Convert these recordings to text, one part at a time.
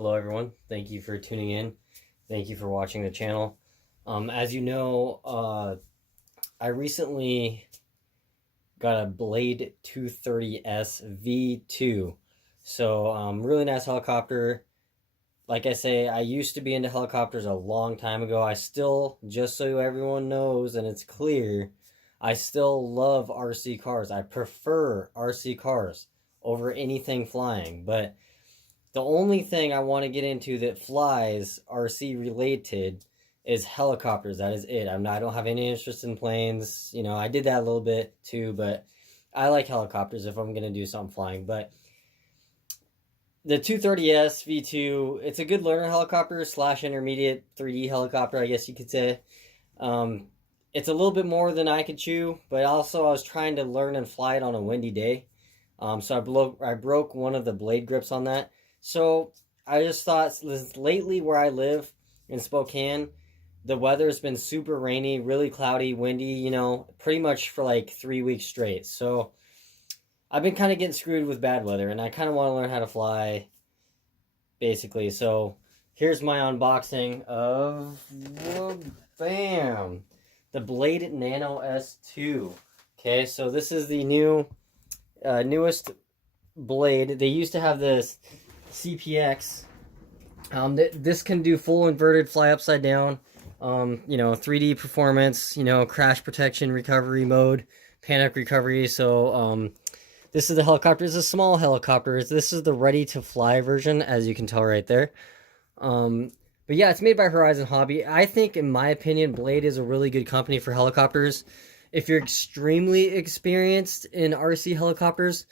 Hello everyone, thank you for tuning in. Thank you for watching the channel. As you know, I recently got a Blade 230S V2. So, really nice helicopter. Like I say, I used to be into helicopters a long time ago. I still, just so everyone knows and it's clear, I still love RC cars. I prefer RC cars over anything flying. But the only thing I want to get into that flies RC related is helicopters. That is it. I don't have any interest in planes. You know, I did that a little bit too, but I like helicopters if I'm gonna do something flying. But the 230S V2, it's a good learner helicopter slash intermediate 3D helicopter, I guess you could say. Um, it's a little bit more than I could chew, but also I was trying to learn and fly it on a windy day. So I broke one of the blade grips on that. So I just thought lately where I live in Spokane, the weather has been super rainy, really cloudy, windy, you know, pretty much for like 3 weeks straight. So I've been kind of getting screwed with bad weather, and I kind of want to learn how to fly, basically. So here's my unboxing of, bam, the Blade Nano S2. Okay, so this is the newest blade. They used to have this CPX. This can do full inverted fly upside down. You know, 3D performance, you know, crash protection, recovery mode, panic recovery. So, this is the helicopter. It's a small helicopter. This is the ready to fly version, as you can tell right there. But yeah, it's made by Horizon Hobby. I think, in my opinion, Blade is a really good company for helicopters. If you're extremely experienced in RC helicopters,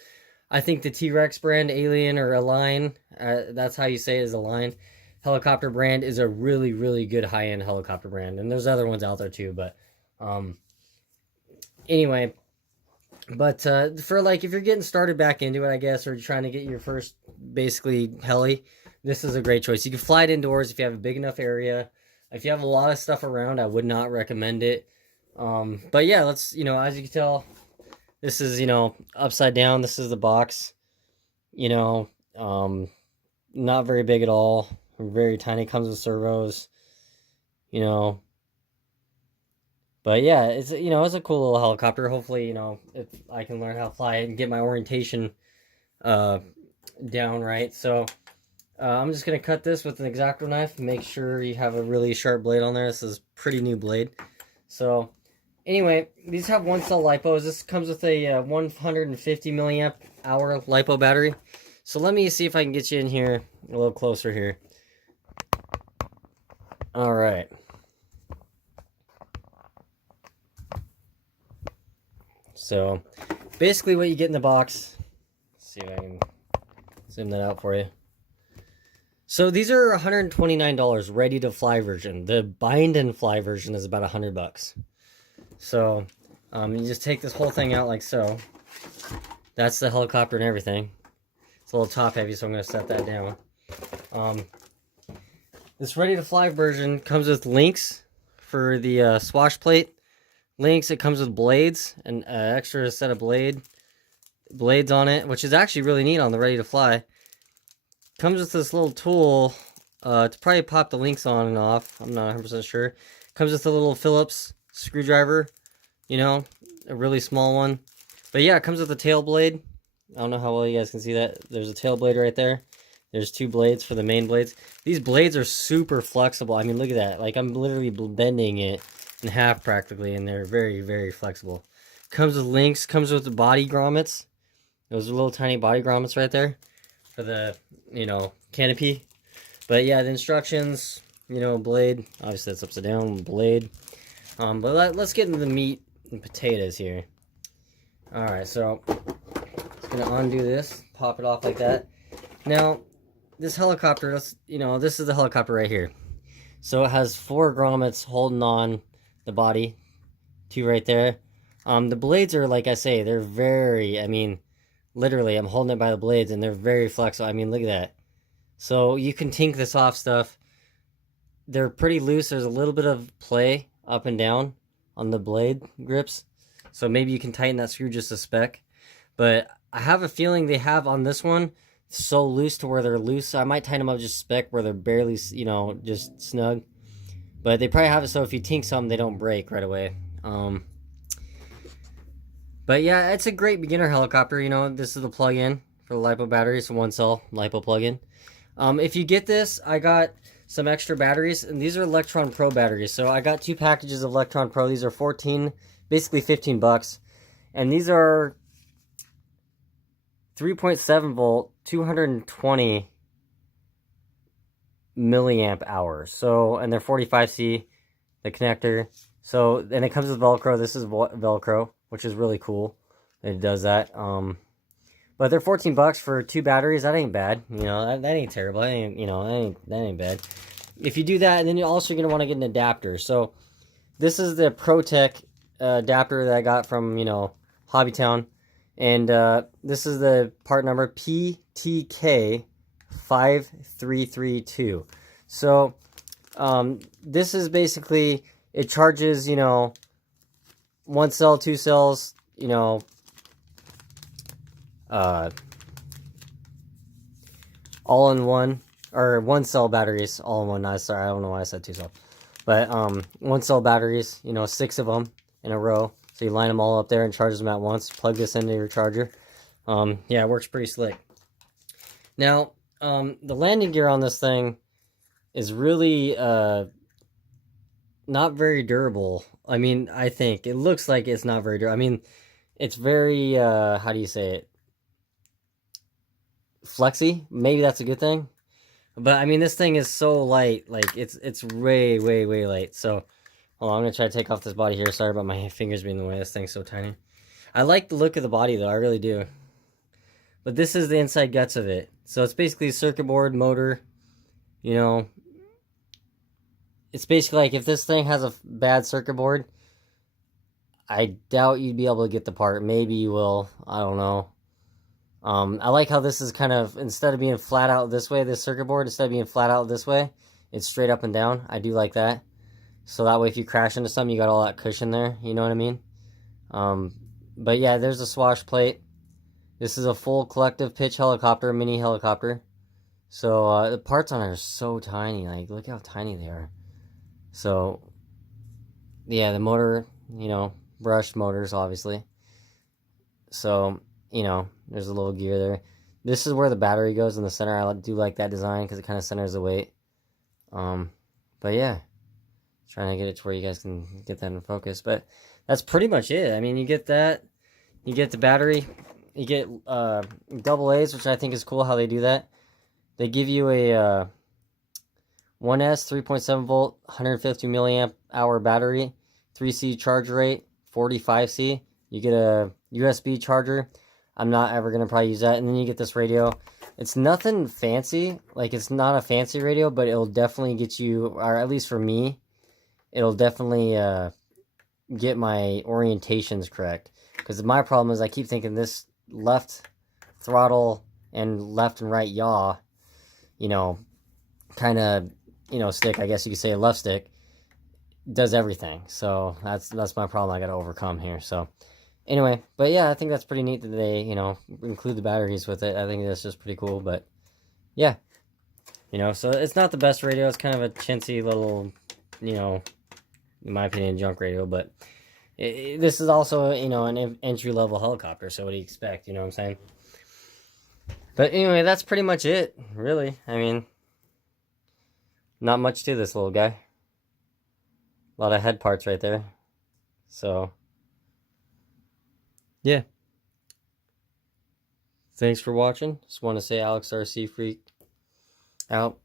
I think the T-Rex brand, Alien, or Align, that's how you say it, is Align, helicopter brand is a really, really good high-end helicopter brand. And there's other ones out there too, but anyway. But for like, if you're getting started back into it, I guess, or you're trying to get your first, basically, heli, this is a great choice. You can fly it indoors if you have a big enough area. If you have a lot of stuff around, I would not recommend it. But yeah, let's, you know, as you can tell, this is, you know, upside down. This is the box, you know, not very big at all. Very tiny, comes with servos, you know. But yeah, it's, you know, it's a cool little helicopter. Hopefully, you know, if I can learn how to fly it and get my orientation down right. So I'm just going to cut this with an X-Acto knife. Make sure you have a really sharp blade on there. This is pretty new blade. So anyway, these have one cell lipos. This comes with a 150 milliamp hour lipo battery. So let me see if I can get you in here a little closer here. All right. So basically what you get in the box, let's see if I can zoom that out for you. So these are $129 ready to fly version. The bind and fly version is about $100. So you just take this whole thing out like so. That's the helicopter and everything. It's a little top heavy, so I'm going to set that down. This ready to fly version comes with links for the swash plate. Links, it comes with blades, an extra set of blades on it, which is actually really neat on the ready to fly. Comes with this little tool to probably pop the links on and off. I'm not 100% sure. Comes with a little Phillips screwdriver, you know, a really small one. But yeah, it comes with a tail blade. I don't know how well you guys can see that. There's a tail blade right there. There's two blades for the main blades. These blades are super flexible. I mean, look at that. Like, I'm literally bending it in half practically, and they're very, very flexible. Comes with links. Comes with the body grommets. Those are little tiny body grommets right there for the, you know, canopy. But yeah, the instructions, you know, blade. Obviously, that's upside down, blade. But let's get into the meat and potatoes here. Alright, so just gonna undo this, pop it off like that. Now, this helicopter, you know, this is the helicopter right here. So it has 4 grommets holding on the body, 2 right there. The blades are, like I say, they're very, I mean, literally, I'm holding it by the blades, and they're very flexible. I mean, look at that. So you can tink this off stuff. They're pretty loose. There's a little bit of play up and down on the blade grips. So maybe you can tighten that screw just a speck. But I have a feeling they have on this one so loose to where they're loose. I might tighten them up just spec where they're barely, just snug. But they probably have it so if you tink some, they don't break right away. But yeah, it's a great beginner helicopter. This is the plug-in for the LiPo battery. It's a 1-cell LiPo plug-in. If you get this, I got some extra batteries, and these are Electron Pro batteries. So I got 2 packages of Electron Pro. These are basically $15. And these are 3.7 volt, 220 milliamp hours. So, and they're 45C, the connector. So, and it comes with Velcro. This is Velcro, which is really cool. It does that. But they're $14 for 2 batteries. That ain't bad. That ain't terrible. That ain't bad. If you do that, and then you're also gonna want to get an adapter. So, this is the ProTech adapter that I got from Hobbytown, and this is the part number PTK5332. So, this is basically, it charges 1 cell, 2 cells, all in one, or 1 cell batteries, all in one. Sorry, I don't know why I said 2 cell, but 1 cell batteries, 6 of them in a row. So you line them all up there and charge them at once. Plug this into your charger. Yeah, it works pretty slick. Now, the landing gear on this thing is really not very durable. I mean, I think it looks like it's not very durable. I mean, it's very how do you say it? Flexy. Maybe that's a good thing. But I mean, this thing is so light. Like it's way light. So, hold on, I'm gonna try to take off this body here. Sorry about my fingers being in the way. This thing's so tiny. I like the look of the body though. I really do. But this is the inside guts of it. So it's basically a circuit board, motor. It's basically like if this thing has a bad circuit board, I doubt you'd be able to get the part. Maybe you will. I don't know. I like how this is kind of, instead of being flat out this way, this circuit board, instead of being flat out this way, it's straight up and down. I do like that. So that way if you crash into something, you got all that cushion there. You know what I mean? But yeah, there's a swash plate. This is a full collective pitch helicopter, mini helicopter. So the parts on it are so tiny. Like, look how tiny they are. So, yeah, the motor, brushed motors, obviously. So, there's a little gear there. This is where the battery goes in the center. I do like that design because it kind of centers the weight. But yeah, trying to get it to where you guys can get that in focus. But that's pretty much it. I mean, you get that. You get the battery. You get double A's, which I think is cool how they do that. They give you a 1S 3.7 volt, 150 milliamp hour battery, 3C charge rate, 45C. You get a USB charger. I'm not ever going to probably use that. And then you get this radio. It's nothing fancy. Like, it's not a fancy radio, but it'll definitely get you, or at least for me, it'll definitely get my orientations correct. Because my problem is I keep thinking this left throttle and left and right yaw, kind of, stick, I guess you could say left stick, does everything. So that's my problem I got to overcome here. So anyway, but yeah, I think that's pretty neat that they, include the batteries with it. I think that's just pretty cool. But yeah, so it's not the best radio. It's kind of a chintzy little, in my opinion, junk radio. But this is also, an entry-level helicopter. So what do you expect? You know what I'm saying? But anyway, that's pretty much it, really. I mean, not much to this little guy. A lot of head parts right there. So, yeah. Thanks for watching. Just want to say Alex RC Freak out.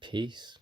Peace.